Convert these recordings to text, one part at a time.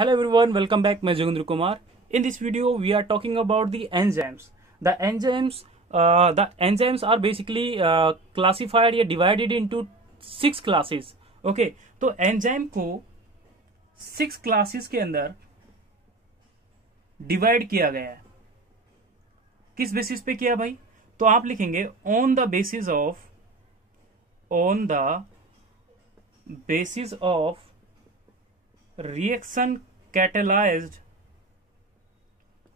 Hello everyone, welcome back. मैं Joginder Kumar. In this video, we are talking about the enzymes. The enzymes are basically classified या divided into 6 classes. Okay, तो enzyme को 6 classes के अंदर divide किया गया है. किस बेसिस पे किया भाई? तो आप लिखेंगे on the basis of reaction catalysed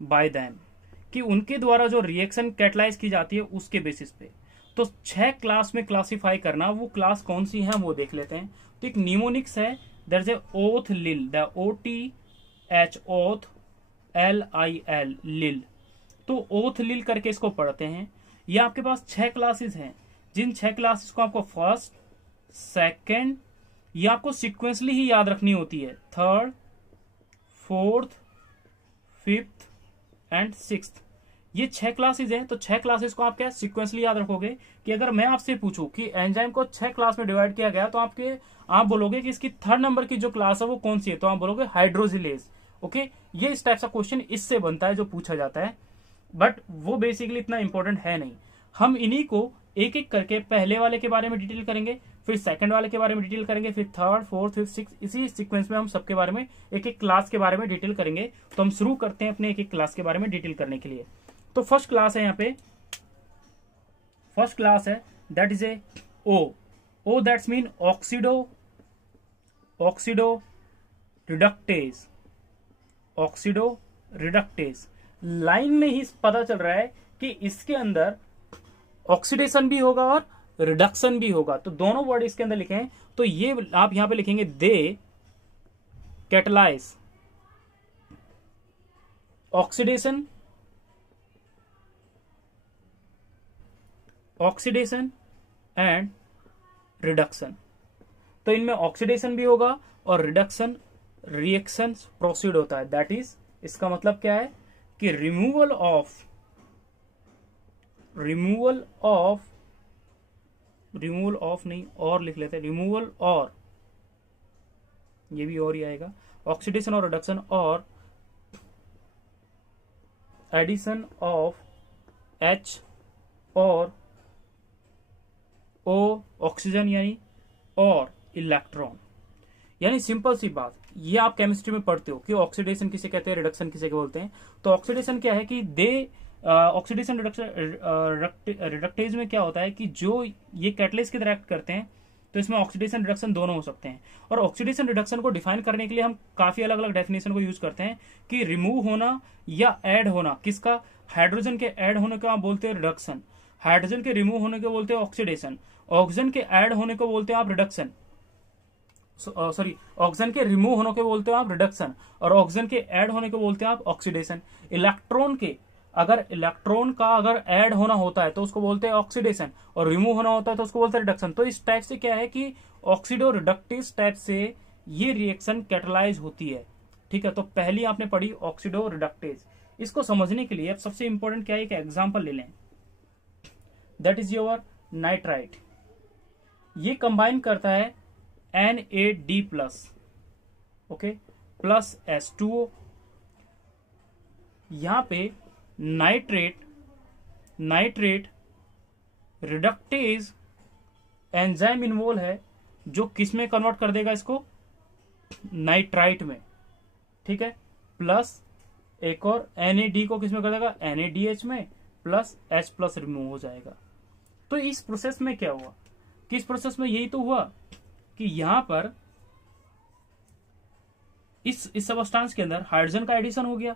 bye them, कि उनके द्वारा जो रिएक्शन कैटेलाइज की जाती है उसके बेसिस पे. तो 6 क्लास में क्लासिफाई करना, वो क्लास कौन सी है वो देख लेते हैं. तो एक निमोनिक्स है, देयर इज ए ओथ लिल, द OTH ओथ LIL लिल. तो ओथ लिल करके इसको पढ़ते हैं. ये आपके पास 6 क्लासेस हैं, जिन 6 क्लासेस को आपको फर्स्ट, सेकेंड, ये आपको सिक्वेंसली ही याद रखनी होती है. Third, fourth, fifth and sixth, ये 6 क्लासेस हैं. तो 6 क्लासेस को आप क्या सिक्वेंसली याद रखोगे. कि अगर मैं आपसे पूछूं कि एंजाइम को 6 क्लास में डिवाइड किया गया, तो आप बोलोगे कि इसकी 3rd नंबर की जो क्लास है वो कौन सी है. तो आप बोलोगे हाइड्रोजिलेज. ओके, ये इस टाइप का क्वेश्चन इससे बनता है जो पूछा जाता है, बट वो बेसिकली इतना इंपॉर्टेंट है नहीं. हम इन्हीं को एक एक करके पहले वाले के बारे में डिटेल करेंगे, फिर सेकंड वाले के बारे में डिटेल करेंगे, फिर थर्ड, फोर्थ, फिफ्थ, सिक्स, इसी सीक्वेंस में हम सबके बारे में एक एक क्लास के बारे में डिटेल करेंगे. तो हम शुरू करते हैं अपने एक एक क्लास के बारे में डिटेल करने के लिए. तो फर्स्ट क्लास है, यहाँ पे फर्स्ट क्लास है, that is a O that's mean oxido reductase. Line में ही पता चल रहा है कि इसके अंदर ऑक्सीडेशन भी होगा और रिडक्शन भी होगा. तो दोनों वर्ड इसके अंदर लिखे हैं. तो ये आप यहां पे लिखेंगे दे कैटलाइज ऑक्सीडेशन एंड रिडक्शन. तो इनमें ऑक्सीडेशन भी होगा और रिडक्शन रिएक्शन प्रोसीड होता है. दैट इज, इसका मतलब क्या है कि रिमूवल ऑफ नहीं, और लिख लेते हैं, रिमूवल और, ये भी और ही आएगा, ऑक्सीडेशन और रिडक्शन और एडिशन ऑफ H और O ऑक्सीजन यानी और इलेक्ट्रॉन. यानी सिंपल सी बात, ये आप केमिस्ट्री में पढ़ते हो कि ऑक्सीडेशन किसे कहते हैं, रिडक्शन किसे बोलते हैं. तो ऑक्सीडेशन क्या है कि ऑक्सीडेशन रिडक्टेज में क्या होता है कि जो ये कैटलिस्ट की तरह एक्ट करते हैं, तो इसमें ऑक्सीडेशन रिडक्शन दोनों हो सकते हैं. और ऑक्सीडेशन रिडक्शन को डिफाइन करने के लिए हम काफी अलग अलग डेफिनेशन को यूज करते हैं. कि रिमूव होना या ऐड होना, किसका, हाइड्रोजन के ऐड होने को आप बोलते हैं रिडक्शन, हाइड्रोजन के रिमूव होने को बोलते हैं ऑक्सीडेशन, ऑक्सीजन के ऐड होने को बोलते हैं आप रिडक्शन, ऑक्सीजन के रिमूव होने को बोलते हो आप रिडक्शन, और ऑक्सीजन के ऐड होने को बोलते हैं आप ऑक्सीडेशन. इलेक्ट्रॉन का अगर ऐड होना होता है तो उसको बोलते हैं ऑक्सीडेशन, और रिमूव होना होता है तो उसको बोलते हैं रिडक्शन. तो इस टाइप से क्या है कि ऑक्सीडो रिडक्टिव टाइप से ये रिएक्शन कैटलाइज होती है. ठीक है, तो पहली आपने पढ़ी ऑक्सीडो रिडक्टेज. इसको समझने के लिए अब सबसे इंपॉर्टेंट क्या है, एक एग्जाम्पल ले लें. That is your nitrite. ये कंबाइन करता है NAD plus, okay, plus H2O. यहां पे नाइट्रेट रिडक्टेज एंजाइम इन्वॉल्व है, जो किस में कन्वर्ट कर देगा इसको, नाइट्राइट में. ठीक है, प्लस एक और NAD को किस में कर देगा, NADH में, प्लस H प्लस रिमूव हो जाएगा. तो इस प्रोसेस में क्या हुआ, किस प्रोसेस में यही तो हुआ कि यहां पर इस सबस्टांस के अंदर हाइड्रोजन का एडिशन हो गया.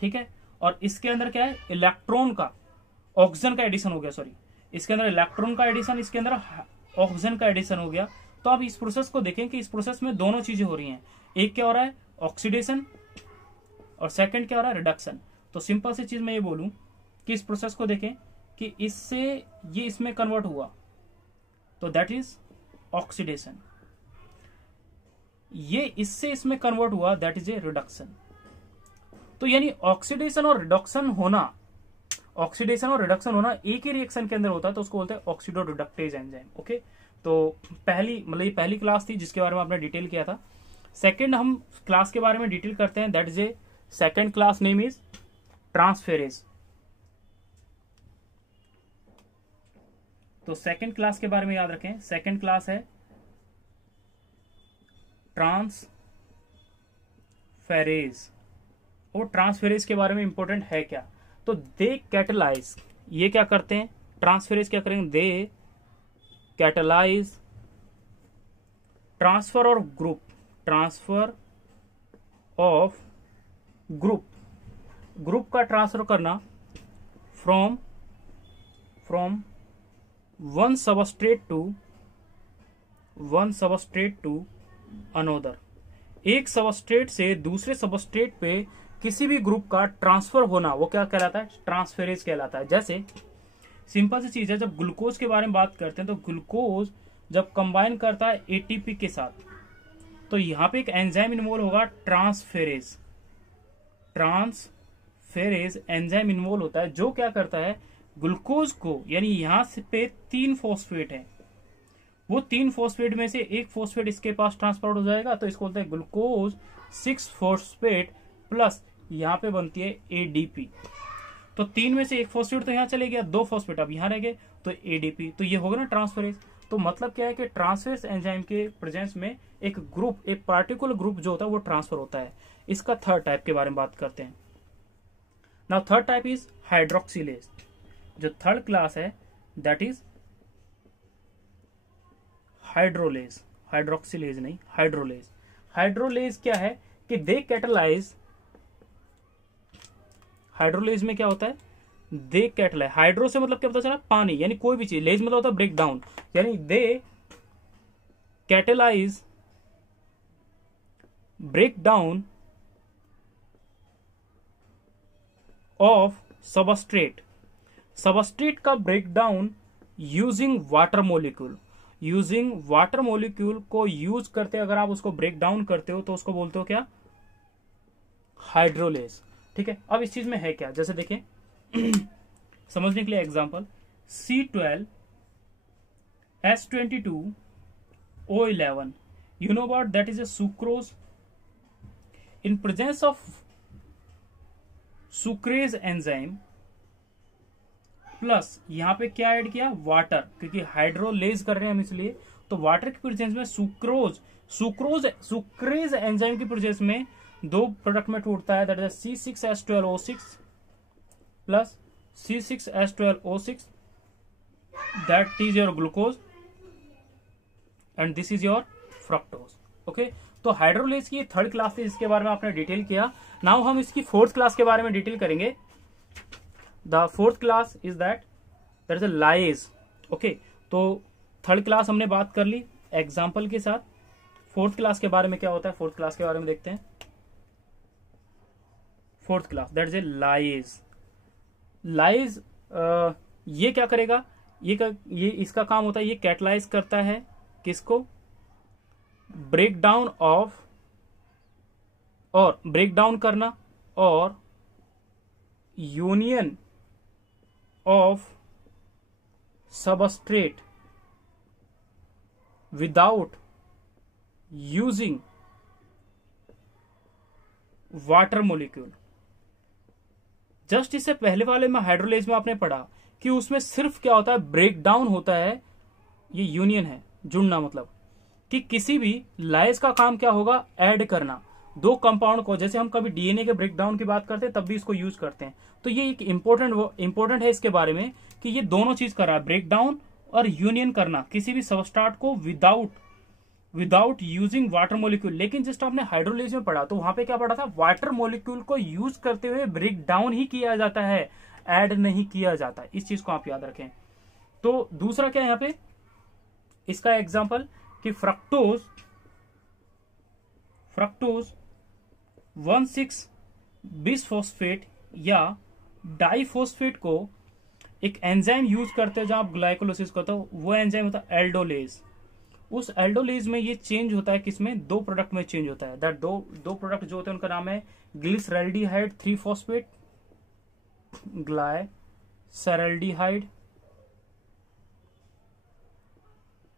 ठीक है, और इसके अंदर क्या है, इलेक्ट्रॉन का, ऑक्सीजन का एडिशन हो गया. सॉरी, इसके अंदर इलेक्ट्रॉन का एडिशन, इसके अंदर ऑक्सीजन का एडिशन हो गया. तो आप इस प्रोसेस को देखें कि इस प्रोसेस में दोनों चीजें हो रही हैं. एक क्या हो रहा है, ऑक्सीडेशन, और सेकंड क्या हो रहा है, रिडक्शन. तो सिंपल सी चीज मैं ये बोलूं कि इस प्रोसेस को देखें कि इससे ये इसमें कन्वर्ट हुआ, तो दैट इज ऑक्सीडेशन. ये इससे इसमें कन्वर्ट हुआ, दैट इज ए रिडक्शन. तो यानी ऑक्सीडेशन और रिडक्शन होना एक ही रिएक्शन के अंदर होता है, तो उसको बोलते हैं ऑक्सीडो रिडक्टेज एंजाइम. ओके, तो पहली क्लास थी जिसके बारे में आपने डिटेल किया था. सेकेंड हम क्लास के बारे में डिटेल करते हैं, that is a second class name is transferase. तो सेकेंड क्लास के बारे में याद रखें, सेकेंड क्लास है ट्रांसफेरेज। और ट्रांसफेरेज के बारे में इंपॉर्टेंट है क्या, तो दे कैटलाइज, ये क्या करते हैं, ट्रांसफेरेज क्या करेंगे, दे कैटलाइज ट्रांसफर और ग्रुप, ट्रांसफर ऑफ ग्रुप का ट्रांसफर करना from one substrate to another. एक सबस्ट्रेट से दूसरे सबस्ट्रेट पे किसी भी ग्रुप का ट्रांसफर होना वो क्या कहलाता है, ट्रांसफेरेज कहलाता है। जैसे सिंपल सी चीज है, जब ग्लूकोज के बारे में बात करते हैं तो ग्लूकोज जब कंबाइन करता है एटीपी के साथ, तो यहां पे एक एंजाइम इन्वॉल्व होगा ट्रांसफेरेज एंजाइम इन्वॉल्व होता है, जो क्या करता है ग्लूकोज को, यानी यहां से पे 3 फॉस्फेट है, वो 3 फॉस्फेट में से एक फॉस्फेट इसके पास ट्रांसफर हो जाएगा, तो इसको बोलते हैं ग्लूकोज 6 फॉस्फेट प्लस यहाँ पे बनती है एडीपी। तो 3 में से एक फॉस्फेट तो यहाँ चले गया, 2 फॉस्फेट अब यहाँ रह गए, तो एडीपी, तो ये होगा ना ट्रांसफरेज। तो मतलब क्या है कि ट्रांसफरेज एंजाइम के प्रेजेंस में एक ग्रुप, एक पार्टिकुलर ग्रुप जो होता है वो ट्रांसफर होता है। इसका थर्ड टाइप के बारे में बात करते हैं। Now third type is hydroxylase. जो थर्ड क्लास है दैट इज हाइड्रोलेज, हाइड्रोक्सिलेज नहीं, हाइड्रोलेज। हाइड्रोलेज क्या है कि दे कैटलाइज, हाइड्रोलेज में क्या होता है, दे कैटलाइज, हाइड्रो से मतलब क्या पता चला, पानी, यानी कोई भी चीज, लेज मतलब होता है ब्रेक डाउन, यानी they catalyse break down of substrate, substrate का break down using water molecule, using water molecule को यूज करते, अगर आप उसको ब्रेक डाउन करते हो तो उसको बोलते हो क्या, हाइड्रोलेज। ठीक है, अब इस चीज में है क्या, जैसे देखें समझने के लिए example, C12H22O11, you know about that is a sucrose. In presence of sucrase enzyme plus यहां पे क्या ऐड किया, वाटर, क्योंकि हाइड्रोलेज कर रहे हैं हम इसलिए, तो वाटर की प्रेजेंस में सुक्रेज एंजाइम की प्रेजेंस में 2 प्रोडक्ट में टूटता है, that is C6H12O6 plus C6H12O6, that is your glucose and this is your fructose. Okay, तो हाइड्रोलेज की थर्ड क्लास थी, इसके बारे में आपने डिटेल किया। नाउ हम इसकी फोर्थ क्लास के बारे में डिटेल करेंगे। The fourth class is that is a lies. Okay, तो थर्ड क्लास हमने बात कर ली एग्जाम्पल के साथ। फोर्थ क्लास के बारे में क्या होता है, फोर्थ क्लास के बारे में देखते हैं। Fourth class that is a lies. Lies ये क्या करेगा, ये इसका काम होता है, ये कैटलाइज करता है किसको, ब्रेक डाउन ऑफ, और ब्रेक डाउन करना और union of substrate without using water molecule. Just इससे पहले वाले में हाइड्रोलेज में आपने पढ़ा कि उसमें सिर्फ क्या होता है, ब्रेक डाउन होता है, ये यूनियन है, जुड़ना, मतलब कि किसी भी लाइज का काम क्या होगा, ऐड करना 2 कंपाउंड को। जैसे हम कभी डीएनए के ब्रेकडाउन की बात करते हैं तब भी इसको यूज करते हैं, तो ये एक इंपॉर्टेंट है इसके बारे में कि ये दोनों चीज कर रहा है, ब्रेक डाउन और यूनियन करना किसी भी सबस्ट्रेट को विदाउट यूजिंग वाटर मोलिक्यूल। लेकिन जस्ट आपने हाइड्रोलेज में पढ़ा तो वहां पे क्या पढ़ा था, वाटर मोलिक्यूल को यूज करते हुए ब्रेक डाउन ही किया जाता है, ऐड नहीं किया जाता। इस चीज को आप याद रखें। तो दूसरा क्या है यहाँ पे, इसका एग्जाम्पल कि फ्रक्टोज 1,6-बिसफॉस्फेट या डाइफॉस्फेट को एक एंजाइम यूज करते हैं जहां आप ग्लाइकोलाइसिस करते हो, वो एंजाइम होता है एल्डोलेज। उस एल्डोलेज में ये चेंज होता है, किसमें, 2 प्रोडक्ट में चेंज होता है। दैट दो प्रोडक्ट जो होते हैं उनका नाम है glyceraldehyde three phosphate, glyceraldehyde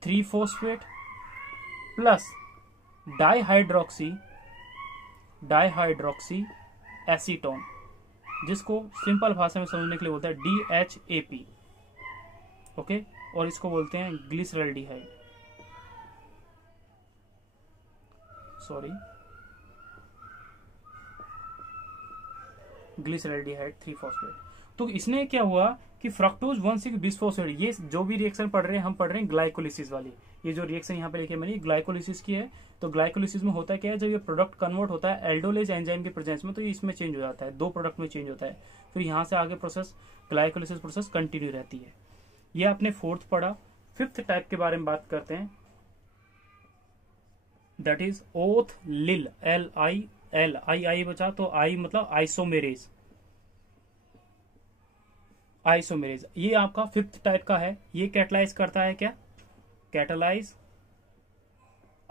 three phosphate plus dihydroxy acetone, जिसको सिंपल भाषा में समझने के लिए बोलता है DHAP। ओके, और इसको बोलते हैं ग्लिसरल्डिहाइड, ग्लिसरल्डिहाइड 3-फॉस्फेट। तो इसने क्या हुआ कि फ्रक्टोज 1,6-बिसफॉस्फेट, ये जो भी रिएक्शन पढ़ रहे हैं हम पढ़ रहे हैं ग्लाइकोलिसिस वाली। ये जो रिएक्शन यहाँ पे लिखे मैंने ग्लाइकोलिसिस की है। तो ग्लाइकोलिसिस में होता है क्या है, जब ये प्रोडक्ट कन्वर्ट होता है एल्डोलेज एंजाइम के प्रेजेंस में, तो ये इसमें चेंज हो जाता है, 2 प्रोडक्ट में चेंज होता है। फिर यहाँ से आगे प्रोसेस ग्लाइकोलिसिस प्रोसेस कंटिन्यू रहती है। ये आपने 4th पढ़ा। 5th टाइप के बारे में बात करते हैं, दैट इज ओथ लिल, LIL बचा तो आई मतलब आइसोमेरेज। ये आपका 5th टाइप का है। ये कैटलाइज करता है क्या, कैटलाइज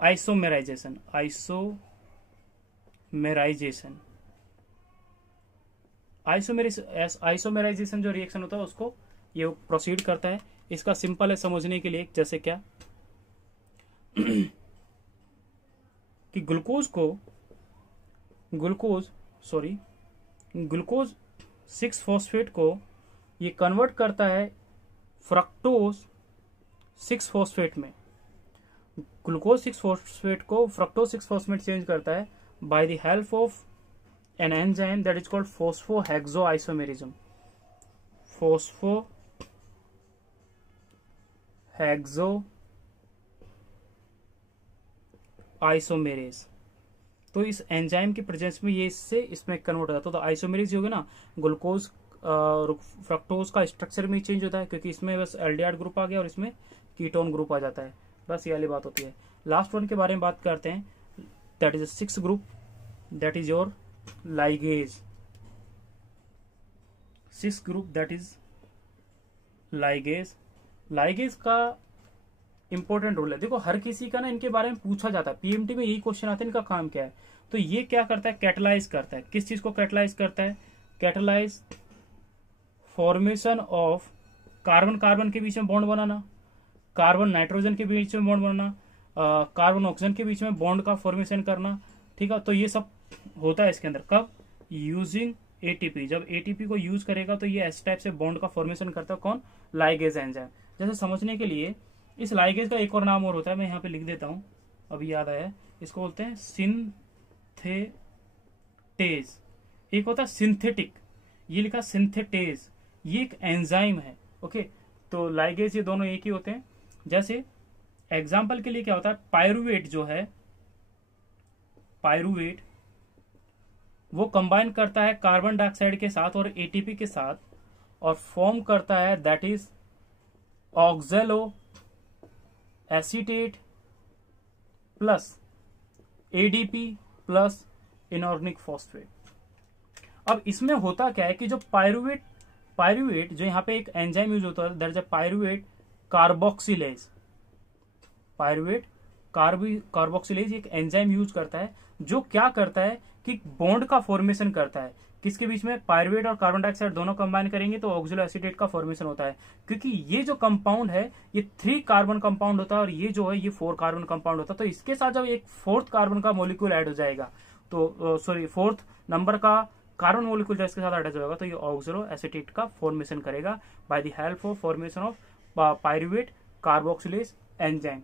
आइसोमेराइजेशन। आइसोमेराइजेशन जो रिएक्शन होता है उसको ये प्रोसीड करता है। इसका सिंपल है समझने के लिए, जैसे क्या कि ग्लूकोज 6-फॉस्फेट को ये कन्वर्ट करता है फ्रक्टोज 6-फॉस्फेट में। ग्लूकोज 6-फॉस्फेट को फ्रक्टोज 6-फॉस्फेट चेंज करता है by the help of an enzyme that is called phosphohexoisomerism. Phosphohexoisomerase. तो इस एंजाइम के प्रेजेंस में ये इसमें कन्वर्ट हो जाता है। तो आइसोमेरेज होगा ना, ग्लूकोज फ्रक्टोज का स्ट्रक्चर में चेंज होता है, क्योंकि इसमें बस एल्डिहाइड ग्रुप आ गया और इसमें कीटोन ग्रुप आ जाता है। बस ये वाली बात होती है। लास्ट वन के बारे में बात करते हैं, that is 6th group, that is your ligase. 6th group that is ligase. Ligase का इंपॉर्टेंट रोल है। देखो हर किसी का ना इनके बारे में पूछा जाता है, पीएमटी में यही क्वेश्चन आते हैं, इनका काम क्या है। तो ये क्या करता है, कैटलाइज करता है। किस चीज को कैटलाइज करता है, catalyse formation of carbon carbon के बीच में बॉन्ड बनाना, कार्बन नाइट्रोजन के बीच में बॉन्ड बनाना, कार्बन ऑक्सीजन के बीच में बॉन्ड का फॉर्मेशन करना। ठीक है, तो ये सब होता है इसके अंदर। कब, यूजिंग एटीपी। जब एटीपी को यूज करेगा तो ये एस टाइप से बॉन्ड का फॉर्मेशन करता है कौन, लाइगेज एंजाइम। जैसे समझने के लिए इस लाइगेज का एक और नाम और होता है, मैं यहाँ पे लिख देता हूं, अभी याद आया। इसको बोलते हैं सिंथेटेज। एक होता है सिंथेटिक, ये लिखा सिंथेटेज, ये एक एंजाइम है। ओके, तो लाइगेज ये दोनों एक ही होते हैं। जैसे एग्जाम्पल के लिए क्या होता है, पायरुवेट जो है, पायरुवेट वो कंबाइन करता है कार्बन डाइऑक्साइड के साथ और एटीपी के साथ और फॉर्म करता है that is ऑक्जेलो acetate plus ADP plus inorganic phosphate. अब इसमें होता क्या है कि जो पायरुवेट जो यहाँ पे एक एंजाइम यूज होता है, that is a pyruvate carboxylase. Pyruvate carboxylase एक एंजाइम यूज करता है जो क्या करता है कि बॉन्ड का फॉर्मेशन करता है। किसके बीच में, पायरुवेट और कार्बन डाइऑक्साइड दोनों कंबाइन करेंगे तो ऑक्सिलो एसीटेट का फॉर्मेशन होता है। क्योंकि ये जो कंपाउंड है ये 3 कार्बन कंपाउंड होता है और ये जो है ये 4 कार्बन कंपाउंड होता है। तो इसके साथ जब एक 4th कार्बन का मॉलिक्यूल ऐड हो जाएगा, तो 4th नंबर का कार्बन मॉलिक्यूल जब इसके साथ अटैच होगा तो ये ऑक्सिलो एसीटेट का फॉर्मेशन करेगा bye the help of formation of pyruvate carboxylase enzyme.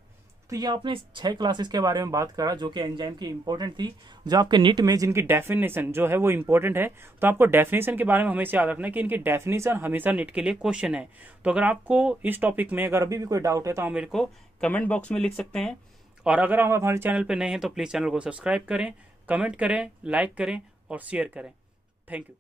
तो ये आपने 6 क्लासेस के बारे में बात करा जो कि एंजाइम की इंपॉर्टेंट थी, जो आपके नीट में जिनकी डेफिनेशन जो है वो इंपॉर्टेंट है। तो आपको डेफिनेशन के बारे में हमेशा याद रखना है कि इनकी डेफिनेशन हमेशा नीट के लिए क्वेश्चन है। तो अगर आपको इस टॉपिक में अगर अभी भी कोई डाउट है तो आप मेरे को कमेंट बॉक्स में लिख सकते हैं। और अगर आप हमारे चैनल पर नए हैं तो प्लीज चैनल को सब्सक्राइब करें, कमेंट करें, लाइक करें और शेयर करें। Thank you.